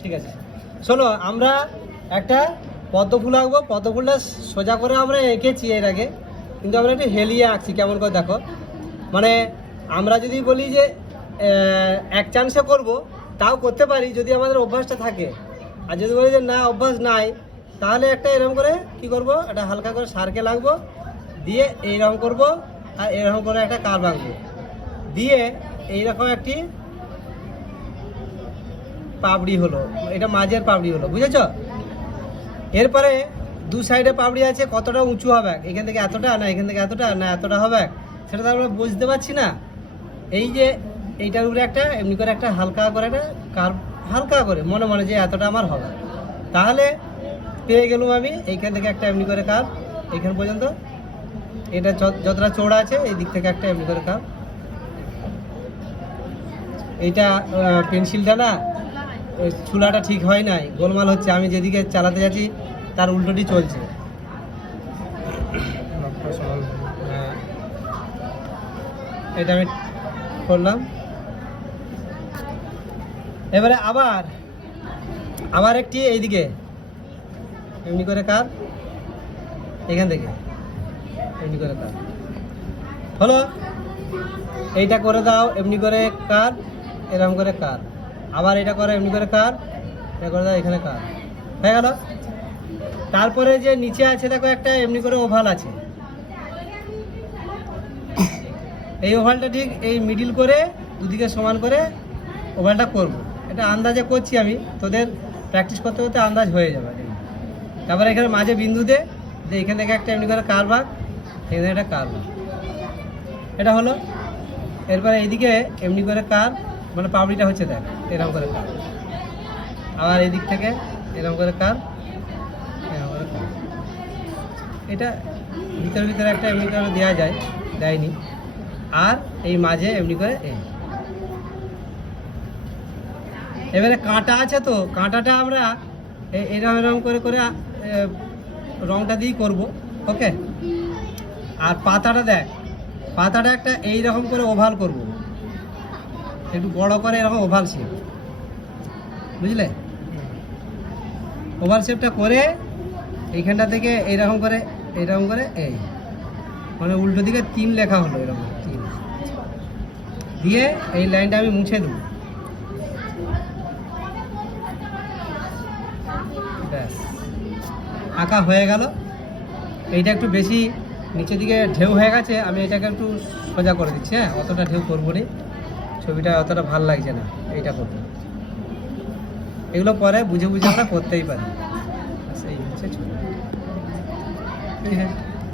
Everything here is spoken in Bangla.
ঠিক আছে, শোনো, আমরা একটা পদ্ম ফুল আঁকবো। পদ্ম ফুলটা সোজা করে আমরা এঁকেছি এর আগে, কিন্তু আমরা একটু হেলিয়ে আঁকছি। কেমন করে দেখো, মানে আমরা যদি বলি যে এক চান্সে করব, তাও করতে পারি যদি আমাদের অভ্যাসটা থাকে। আর যদি বলি যে না, অভ্যাস নাই, তাহলে একটা এরকম করে কি করব, একটা হালকা করে সার্কেল আঁকবো, দিয়ে এইরকম করব, আর এরকম করে একটা কার্ভ আঁকবো, দিয়ে এইরকম একটি পাপড়ি হলো, এটা মাঝের পাপড়ি হলো, বুঝেছো? এরপরে দু সাইডে পাপড়ি আছে, কতটা উঁচু হবে, এখান থেকে এতটা না, এখান থেকে এতটা না, এতটা হবে, সেটা তো আমরা বুঝতে পারছি না। এই যে এইটার উপরে একটা এমনি করে একটা হালকা করে একটা কার্ভ, হালকা করে মনে মনে যে এতটা আমার হবে, তাহলে পেয়ে গেলাম আমি এইখান থেকে একটা এমনি করে কার্ভ এইখান পর্যন্ত। এটা যতটা চওড়া আছে এই দিক থেকে একটা এমনি করে কার্ভ। এইটা পেন্সিলটা না, চুলাটা ঠিক হয় নাই, গোলমাল হচ্ছে, আমি যেদিকে চালাতে যাচ্ছি তার উল্টোটি চলছে। হ্যাঁ, এটা আমি করলাম। এবারে আবার একটি এইদিকে এমনি করে কার, এখান থেকে এমনি করে কার হলো। এইটা করে দাও এমনি করে কার, এরকম করে কার, আবার এটা করে এমনি করে কার, এটা করে দাও এখানে কার, হয়ে গেল। তারপরে যে নিচে আছে দেখো একটা এমনি করে ওভাল আছে, এই ওভালটা ঠিক এই মিডিল করে দুদিকে সমান করে ওভালটা করব। এটা আন্দাজে করছি আমি, তোদের প্র্যাকটিস করতে করতে আন্দাজ হয়ে যাবে। তারপরে এখানে মাঝে বিন্দু দে, এখান থেকে একটা এমনি করে কার্ভ আঁক, এখানে একটা কার্ভ আঁক, এটা হলো। এরপরে এইদিকে এমনি করে কার্ভ, মানে পাপড়িটা হচ্ছে দেখ এরকম করে কার্ভ, আবার এই দিক থেকে এরকম করে কার্ভ, এরকম করে কার্ভ। এটা ভিতরে একটা এমনি করে দেওয়া যায়, দেয়নি। আর এই মাঝে এমনি করে এবারে কাঁটা আছে, তো কাঁটাটা আমরা এরকম করে করে রংটা দিয়েই করব, ওকে। আর পাতাটা দেখ, পাতাটা একটা এইরকম করে ওভাল করব, একটু বড় করে এরকম ওভাল শেপ, বুঝলে? ওভাল শেপটা করে এইখানটা থেকে এইরকম করে এই মানে উল্টো দিকে 3 লেখা হলো, এরকম 3 দিয়ে এই লাইনটা আমি মুছে দেবো, ব্যাস আঁকা হয়ে গেল। এইটা একটু বেশি নিচের দিকে ঢেউ হয়ে গেছে, আমি এটাকে একটু সোজা করে দিচ্ছি। হ্যাঁ, অতটা ঢেউ করবো নি, ছবিটা অতটা ভাল লাগছে না, এইটা করবো। এগুলো পরে বুঝে বুঝে আমরা করতেই পারি, সেই হচ্ছে ছবি। ঠিক আছে।